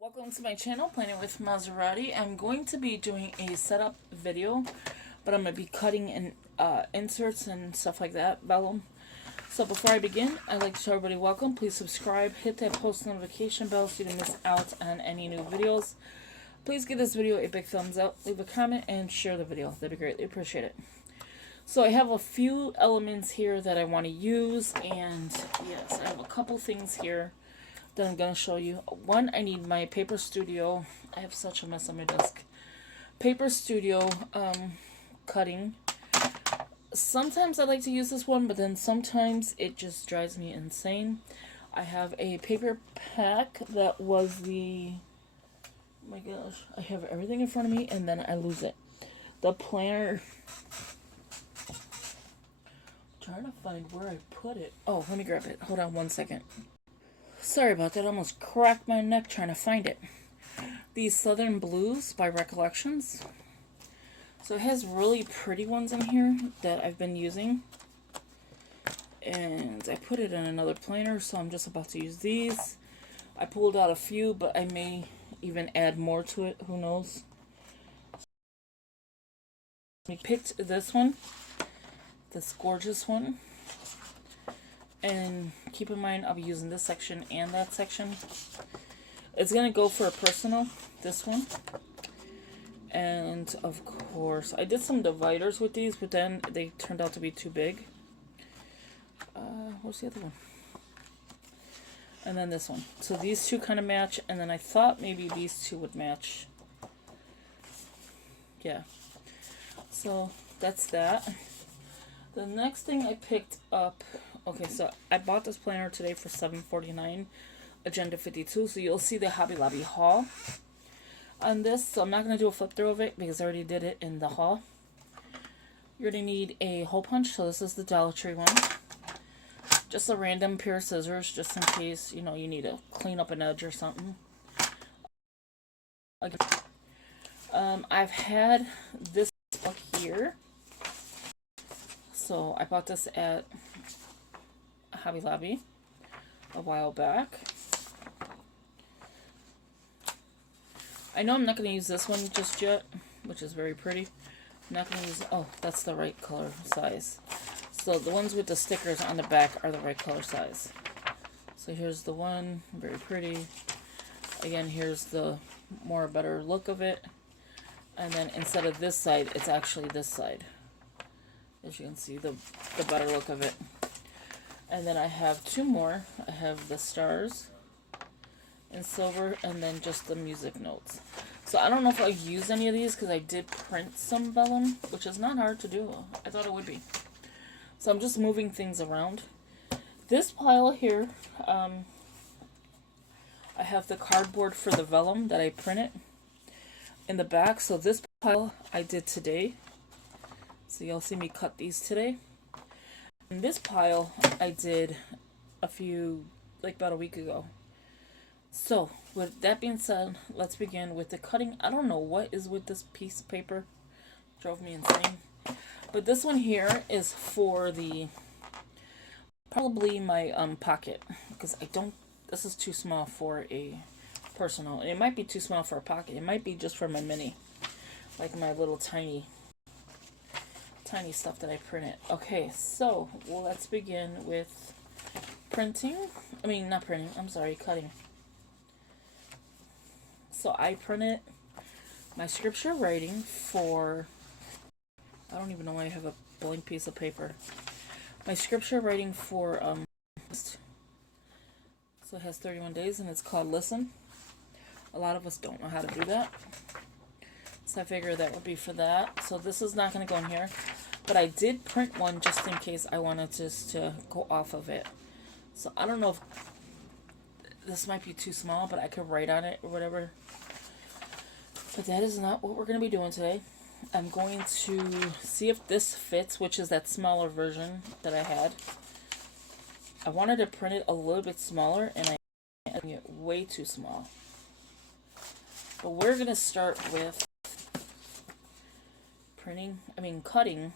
Welcome to my channel, Planning with Monserrate. I'm going to be doing a setup video, but I'm going to be cutting in inserts and stuff like that, Vellum. So before I begin, I'd like to tell everybody welcome. Please subscribe, hit that post notification bell so you don't miss out on any new videos. Please give this video a big thumbs up, leave a comment, and share the video. That'd be greatly appreciated. So I have a few elements here that I want to use, and yes, I have a couple things here that I'm going to show you. One, I need my Paper Studio. I have such a mess on my desk. Paper Studio cutting. Sometimes I like to use this one, but then sometimes it just drives me insane. I have a paper pack that was the... Oh my gosh, I have everything in front of me and then I lose it. The planner... I'm trying to find where I put it. Oh, let me grab it. Hold on one second. Sorry about that. I almost cracked my neck trying to find it. These Southern Blues by Recollections. So it has really pretty ones in here that I've been using. And I put it in another planner, so I'm just about to use these. I pulled out a few, but I may even add more to it. Who knows? I picked this one. This gorgeous one. And keep in mind, I'll be using this section and that section. It's going to go for a personal, this one. And, of course, I did some dividers with these, but then they turned out to be too big. Where's the other one? And then this one. So these two kind of match, and then I thought maybe these two would match. Yeah. So, that's that. The next thing I picked up... Okay, so I bought this planner today for $7.49, Agenda 52, so you'll see the Hobby Lobby haul on this. So I'm not going to do a flip through of it because I already did it in the haul. You're going to need a hole punch, so this is the Dollar Tree one. Just a random pair of scissors, just in case, you know, you need to clean up an edge or something. I've had this book here. So I bought this at Hobby Lobby a while back. I know I'm not going to use this one just yet, which is very pretty. I'm not going to use... Oh, that's the right color size. So the ones with the stickers on the back are the right color size. So here's the one, very pretty. Again, here's the better look of it. And then instead of this side, it's actually this side. As you can see, the better look of it. And then I have two more. I have the stars in silver and then just the music notes. So I don't know if I'll use any of these because I did print some vellum, which is not hard to do. I thought it would be. So I'm just moving things around. This pile here, I have the cardboard for the vellum that I printed in the back. So this pile I did today. So you'll see me cut these today. And this pile I did about a week ago. So, with that being said, let's begin with the cutting. I don't know what is with this piece of paper. Drove me insane. But this one here is for probably my pocket. Because this is too small for a personal. And it might be too small for a pocket. It might be just for my mini. Like my little tiny stuff that I printed. Okay, so let's begin with printing. I mean, not printing, I'm sorry, cutting. So I printed my scripture writing for, I don't even know why I have a blank piece of paper. My scripture writing for, so it has 31 days and it's called Listen. A lot of us don't know how to do that. So I figured that would be for that. So this is not going to go in here. But I did print one just in case I wanted just to go off of it. So I don't know if this might be too small, but I could write on it or whatever. But that is not what we're going to be doing today. I'm going to see if this fits, which is that smaller version that I had. I wanted to print it a little bit smaller, and I made it way too small. But we're going to start with cutting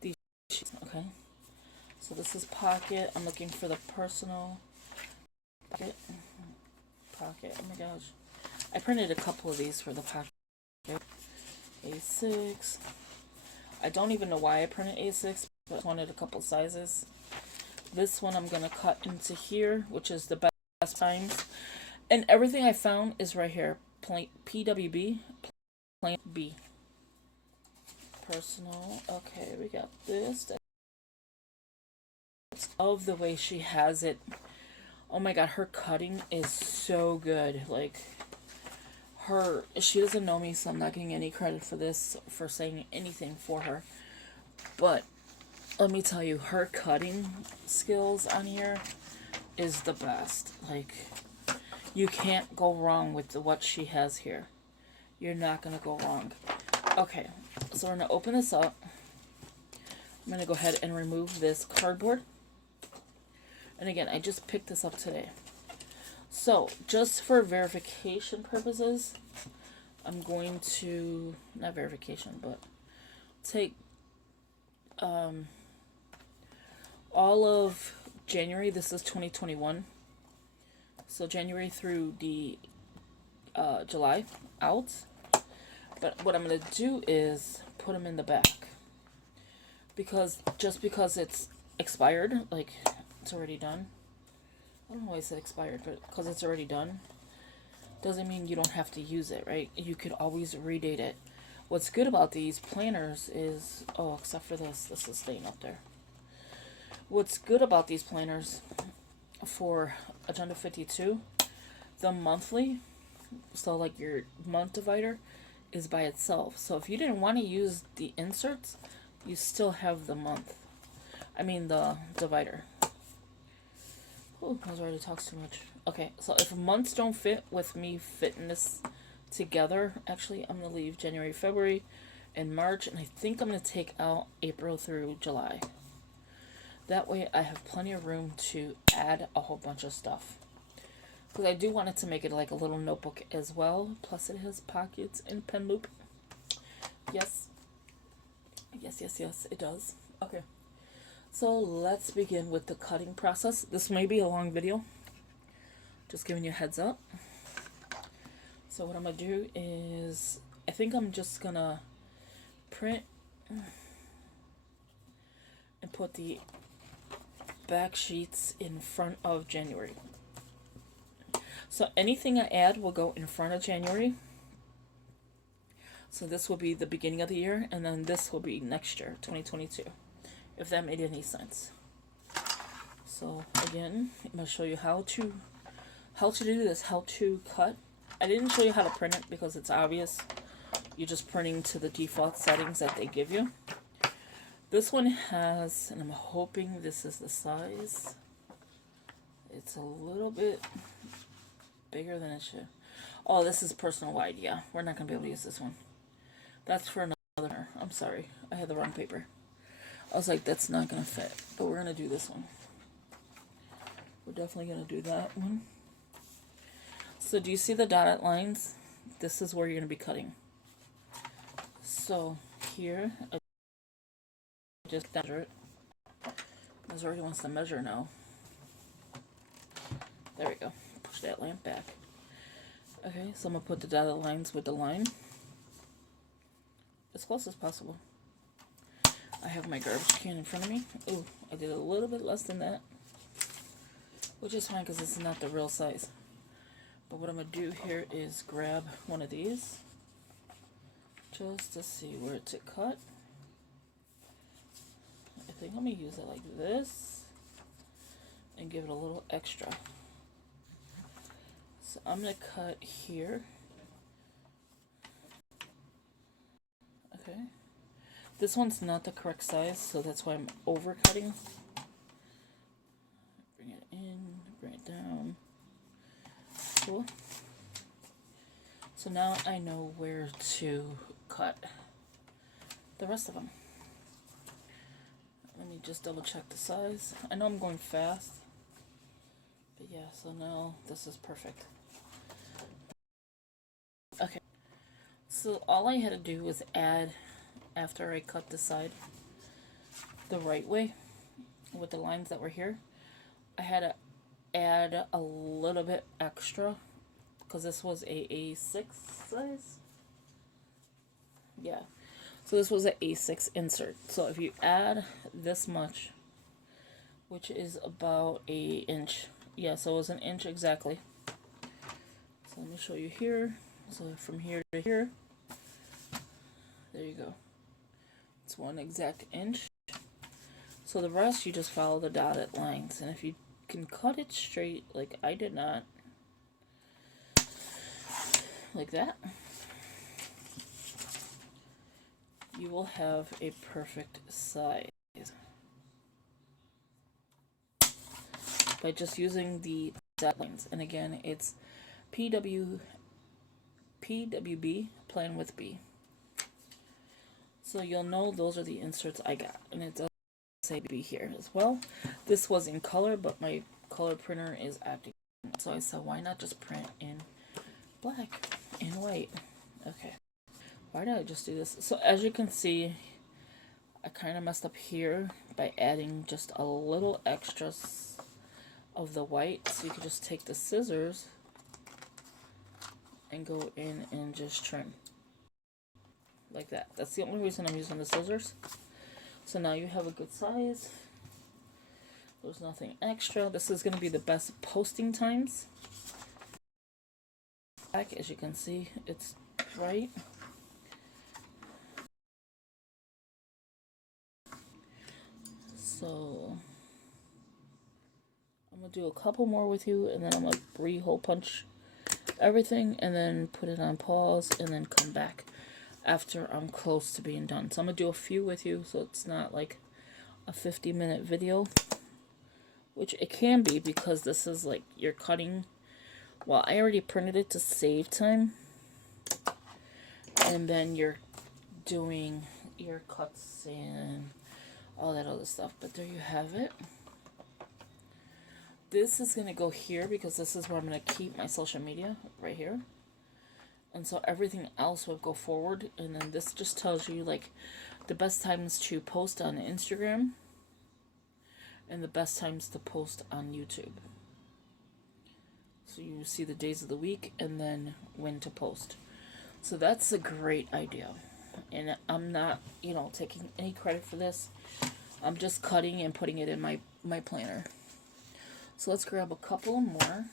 these sheets. Okay, so this is pocket. I'm looking for the personal pocket. pocket. Oh my gosh. I printed a couple of these for the pocket. A6. I don't even know why I printed A6, but I wanted a couple sizes. This one I'm going to cut into here, which is the best times. And everything I found is right here. PWB, Plan B. Personal. Okay, we got this. I love the way she has it. Oh my god, her cutting is so good. Like, she doesn't know me, so I'm not getting any credit for this, for saying anything for her. But let me tell you, her cutting skills on here is the best. Like, you can't go wrong with what she has here. You're not going to go wrong. Okay, so we're going to open this up. I'm going to go ahead and remove this cardboard. And again, I just picked this up today. So, just for verification purposes, I'm going to, not verification, but take all of January. This is 2021. So January through the July out. But what I'm going to do is put them in the back. Because, just because it's expired, like, it's already done. I don't know why I said expired, but because it's already done, doesn't mean you don't have to use it, right? You could always redate it. What's good about these planners is, oh, except for this is staying up there. What's good about these planners for Agenda 52, the monthly, so like your month divider, is by itself. So if you didn't want to use the inserts, you still have the month. I mean the divider. Oh, Monserrate talks too much. Okay, so if months don't fit with me fitting this together, actually I'm going to leave January, February, and March, and I think I'm going to take out April through July. That way I have plenty of room to add a whole bunch of stuff. Because I do want it to make it like a little notebook as well. Plus it has pockets and pen loop. Yes. Yes, it does. Okay. So let's begin with the cutting process. This may be a long video. Just giving you a heads up. So what I'm going to do is, I think I'm just going to print and put the back sheets in front of January. So anything I add will go in front of January. So this will be the beginning of the year, and then this will be next year, 2022. If that made any sense. So again, I'm going to show you how to do this, how to cut. I didn't show you how to print it because it's obvious. You're just printing to the default settings that they give you. This one has, and I'm hoping this is the size. It's a little bit bigger than it should. Oh, this is personal wide. Yeah, we're not going to be able to use this one. That's for another. I'm sorry. I had the wrong paper. I was like, that's not going to fit. But we're going to do this one. We're definitely going to do that one. So do you see the dotted lines? This is where you're going to be cutting. So here, I just measure it. Monserrate wants to measure now. There we go. Push that lamp back. Okay, so I'm going to put the dotted lines with the line. As close as possible. I have my garbage can in front of me. Ooh, I did a little bit less than that. Which is fine because this is not the real size. But what I'm going to do here is grab one of these. Just to see where to cut. I think I'm going to use it like this. And give it a little extra. So I'm going to cut here. Okay. This one's not the correct size, so that's why I'm over cutting. Bring it in, bring it down. Cool. So now I know where to cut the rest of them. Let me just double check the size. I know I'm going fast, but yeah, so now this is perfect. Okay, so all I had to do was add, after I cut the side the right way with the lines that were here, I had to add a little bit extra because this was a A6 size. Yeah, so this was an A6 insert. So if you add this much, which is about an inch, yeah, so it was an inch exactly. So let me show you here. So from here to here, there you go. It's 1 exact inch. So the rest you just follow the dotted lines, and if you can cut it straight like I did not, like that, you will have a perfect size by just using the dotted lines. And again, it's PWB, Plan with B. So you'll know those are the inserts I got, and it does say B here as well. This was in color, but my color printer is acting, so I said, why not just print in black and white? Okay, why did I just do this? So as you can see, I kind of messed up here by adding just a little extra of the white. So you can just take the scissors and go in and just trim like that. That's the only reason I'm using the scissors. So now you have a good size. There's nothing extra. This is going to be the best posting times. Back, as you can see, it's right. So I'm going to do a couple more with you, and then I'm going to re-hole punch everything and then put it on pause and then come back after I'm close to being done. So I'm going to do a few with you so it's not like a 50-minute video, which it can be because this is like you're cutting. Well, I already printed it to save time, and then you're doing your cuts and all that other stuff. But there you have it. This is going to go here because this is where I'm going to keep my social media, right here. And so everything else will go forward. And then this just tells you like the best times to post on Instagram and the best times to post on YouTube. So you see the days of the week and then when to post. So that's a great idea. And I'm not, taking any credit for this. I'm just cutting and putting it in my planner. So let's grab a couple more.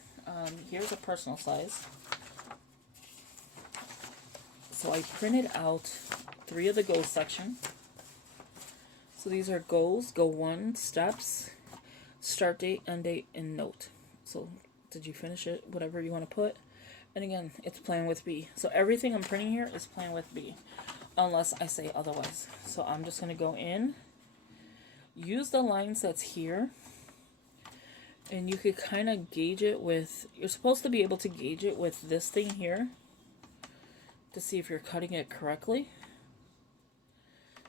Here's a personal size. So I printed out 3 of the goals section. So these are goals, go 1, steps, start date, end date, and note. So did you finish it? Whatever you want to put. And again, it's Plan with B. So everything I'm printing here is Plan with B, unless I say otherwise. So I'm just going to go in, use the lines that's here, and you could kind of gauge it with, you're supposed to be able to gauge it with this thing here to see if you're cutting it correctly.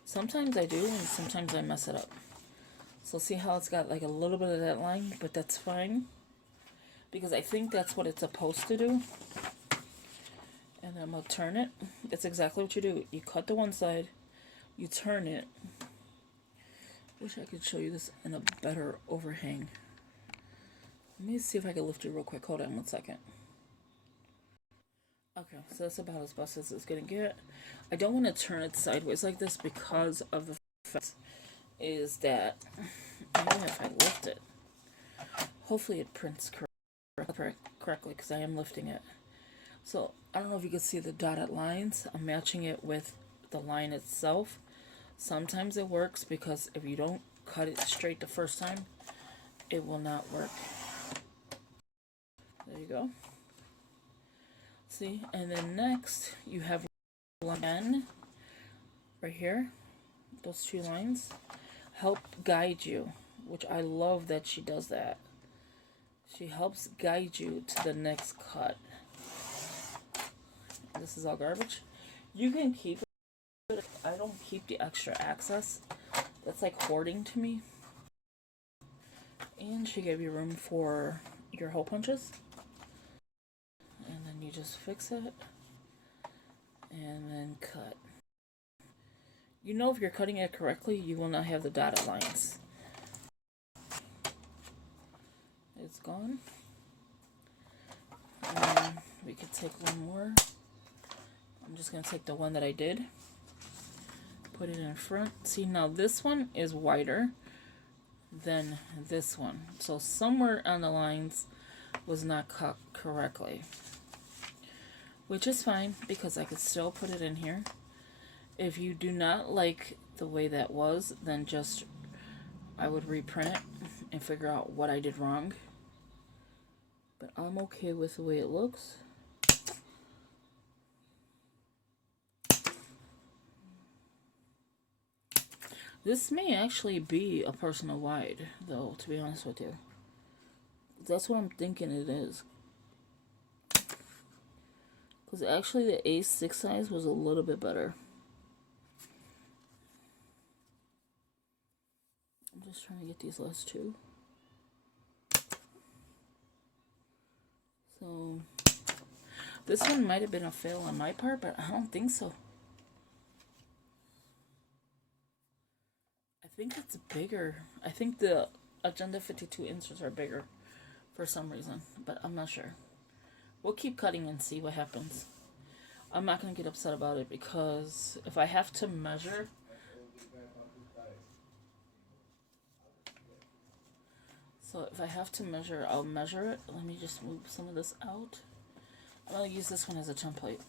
Sometimes I do, and sometimes I mess it up. So see how it's got like a little bit of that line, but that's fine, because I think that's what it's supposed to do. And I'm going to turn it. It's exactly what you do. You cut to one side, you turn it. Wish I could show you this in a better overhang. Let me see if I can lift it real quick. Hold on 1 second. Okay, so that's about as best as it's going to get. I don't want to turn it sideways like this because of the fact is that, even if I lift it, hopefully it prints correctly because I am lifting it. So I don't know if you can see the dotted lines. I'm matching it with the line itself. Sometimes it works because if you don't cut it straight the first time, it will not work. There you go. See, and then next you have line right here. Those 2 lines help guide you, which I love that she does that. She helps guide you to the next cut. This is all garbage. You can keep it. I don't keep the extra access. That's like hoarding to me. And she gave you room for your hole punches. And then you just fix it. And then cut. You know if you're cutting it correctly, you will not have the dotted lines. It's gone. And we take one more. I'm just going to take the one that I did. Put it in front. See, now this one is wider than this one. So somewhere on the lines was not cut correctly. Which is fine, because I could still put it in here. If you do not like the way that was, then just, I would reprint it and figure out what I did wrong. But I'm okay with the way it looks. This may actually be a personal wide, though, to be honest with you. That's what I'm thinking it is. Because actually the A6 size was a little bit better. I'm just trying to get these last two. So, this one might have been a fail on my part, but I don't think so. I think it's bigger. I think the Agenda 52 inserts are bigger for some reason, but I'm not sure. We'll keep cutting and see what happens. I'm not going to get upset about it, because if I have to measure, I'll measure it. Let me just move some of this out. I'm going to use this one as a template.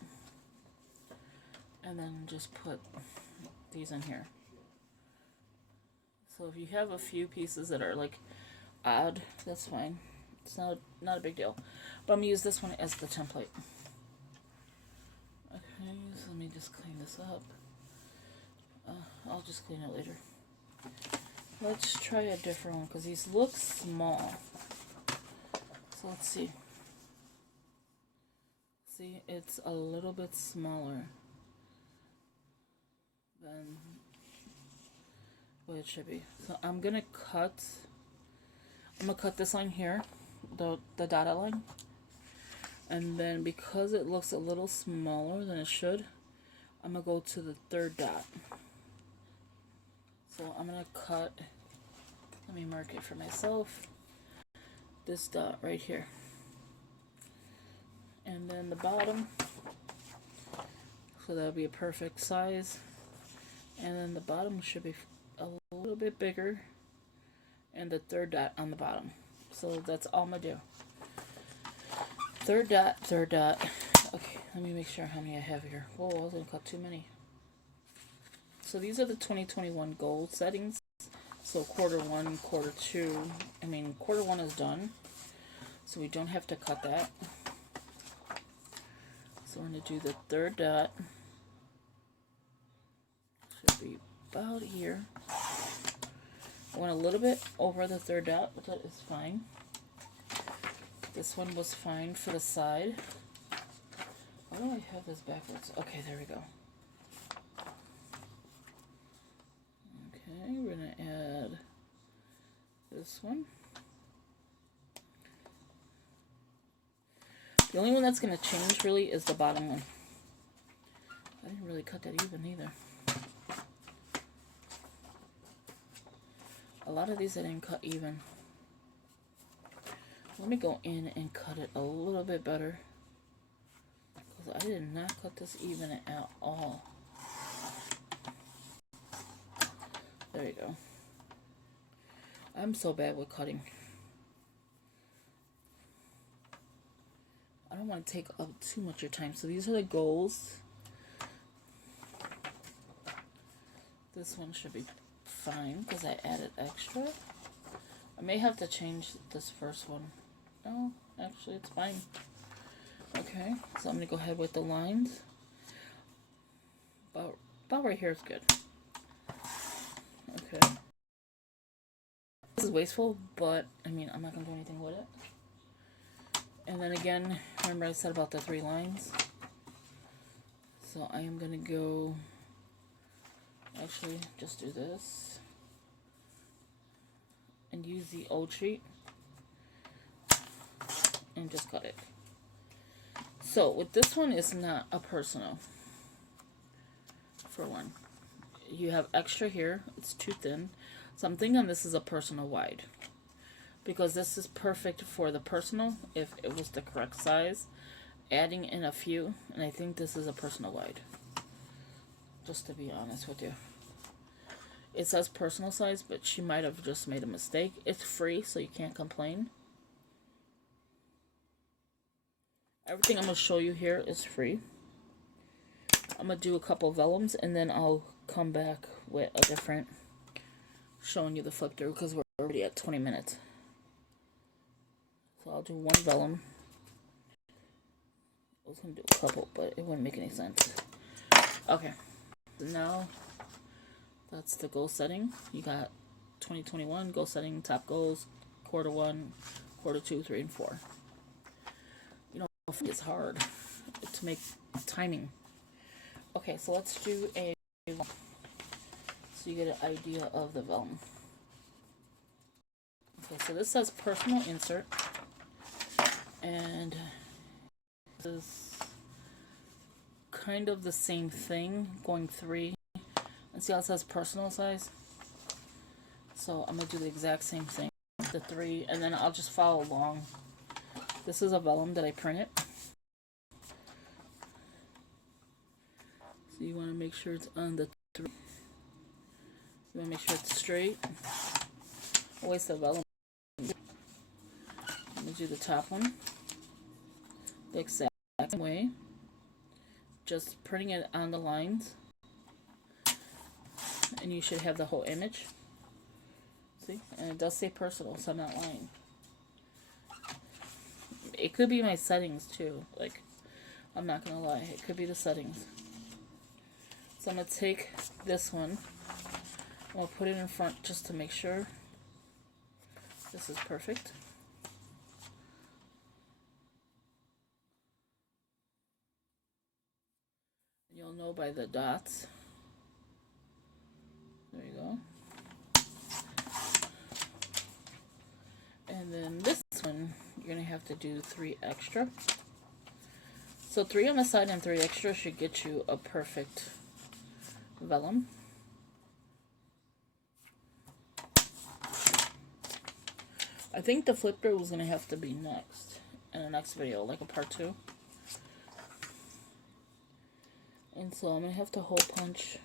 And then just put these in here. So if you have a few pieces that are like odd, that's fine. It's not a big deal. But I'm going to use this one as the template. Okay, so let me just clean this up. I'll just clean it later. Let's try a different one, because these look small. So let's see. See, it's a little bit smaller than what it should be. So I'm gonna cut this line here, the dotted line. And then because it looks a little smaller than it should, I'm gonna go to the third dot. So I'm gonna cut, let me mark it for myself, this dot right here. And then the bottom, so that'll be a perfect size. And then the bottom should be a little bit bigger, and the third dot on the bottom. So that's all I'm gonna do. Third dot, third dot. Okay, let me make sure how many I have here. Whoa, I was gonna cut too many. So these are the 2021 goal settings. So quarter one, quarter two. Quarter one is done, so we don't have to cut that. So we're gonna do the third dot. Should be about here. I went a little bit over the third dot, but that is fine. This one was fine for the side. Why do I have this backwards? Okay, there we go. Okay, we're gonna add this one. The only one that's gonna change really is the bottom one. I didn't really cut that even either. A lot of these I didn't cut even. Let me go in and cut it a little bit better, because I did not cut this even at all. There you go. I'm so bad with cutting. I don't want to take up too much of your time. So these are the goals. This one should be fine because I added extra. I may have to change this first one. No, actually it's fine. Okay, so I'm going to go ahead with the lines. About right here is good. Okay. This is wasteful, but I'm not going to do anything with it. And then again, remember I said about the 3 lines? So I am going to go, actually just do this. And use the old sheet. And just cut it. So with this one, it's not a personal. For one. You have extra here. It's too thin. So I'm thinking this is a personal wide. Because this is perfect for the personal if it was the correct size. adding in a few, and I think this is a personal wide. Just to be honest with you. It says personal size, but she might have just made a mistake. It's free, so you can't complain. Everything I'm going to show you here is free. I'm going to do a couple of vellums, and then I'll come back with a different showing you the flip through, because we're already at 20 minutes. So I'll do one vellum. I was going to do a couple, but it wouldn't make any sense. Okay. So now, that's the goal setting. You got 2021, goal setting, top goals, quarter 1, quarter 2, 3, and 4. You know, it's hard to make timing. Okay, so let's do a vellum, so you get an idea of the vellum. Okay, so this says personal insert, and this is kind of the same thing, going 3. And see how it says personal size? So I'm going to do the exact same thing, the 3, and then I'll just follow along. This is a vellum that I printed. So you want to make sure it's on the 3. You want to make sure it's straight. Always the vellum. I'm going to do the top one the exact same way. Just printing it on the lines. And you should have the whole image. See? And it does say personal, so I'm not lying. It could be my settings too. Like, I'm not gonna lie. It could be the settings. So I'm gonna take this one. I'm gonna put it in front just to make sure this is perfect. You'll know by the dots. There you go. And then this one, you're going to have to do 3 extra. So 3 on the side and 3 extra should get you a perfect vellum. I think the flip through is going to have to be next, in the next video, like a part 2. And so I'm going to have to hole punch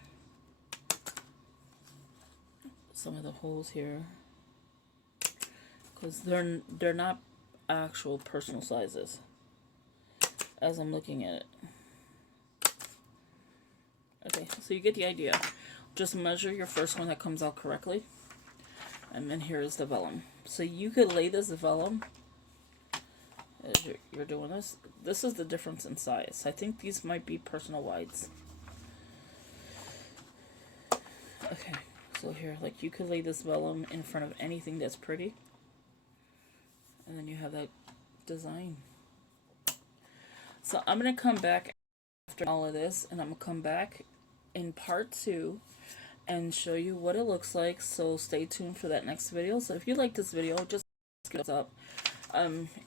some of the holes here, because they're not actual personal sizes as I'm looking at it. Okay, so you get the idea. Just measure your first one that comes out correctly, and then here is the vellum. So you could lay this vellum as you're doing this. This is the difference in size. I think these might be personal wides. Okay. So here, like, you could lay this vellum in front of anything that's pretty, and then you have that design. So I'm going to come back after all of this, and I'm going to come back in part 2 and show you what it looks like. So stay tuned for that next video. So if you like this video, just give it up.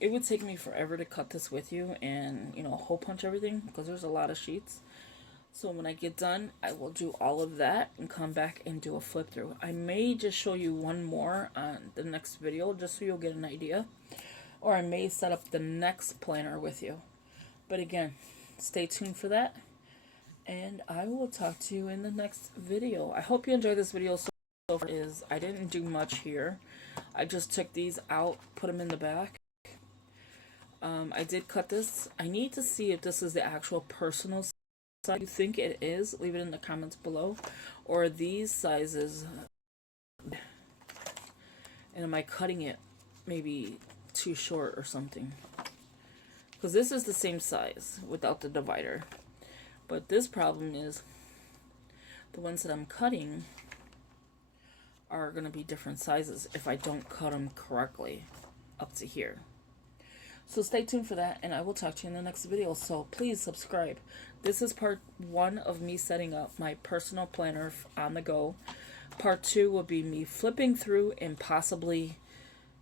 It would take me forever to cut this with you and, you know, hole punch everything, because there's a lot of sheets. So when I get done, I will do all of that and come back and do a flip through. I may just show you one more on the next video, just so you'll get an idea. Or I may set up the next planner with you. But again, stay tuned for that. And I will talk to you in the next video. I hope you enjoyed this video. So far I didn't do much here. I just took these out, put them in the back. I did cut this. I need to see if this is the actual personal size you think it is. Leave it in the comments below. Or these sizes, and am I cutting it maybe too short or something? Because this is the same size without the divider, but this problem is the ones that I'm cutting are going to be different sizes if I don't cut them correctly up to here. So stay tuned for that, and I will talk to you in the next video. So please subscribe. This is part 1 of me setting up my personal planner on the go. Part 2 will be me flipping through and possibly,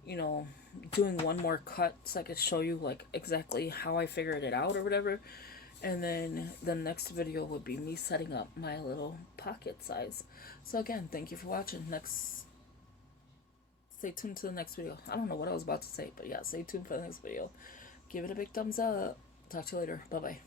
you know, doing one more cut so I could show you like exactly how I figured it out or whatever. And then the next video would be me setting up my little pocket size. So again, thank you for watching. Stay tuned to the next video. I don't know what I was about to say, but yeah, stay tuned for the next video. Give it a big thumbs up. Talk to you later. Bye-bye.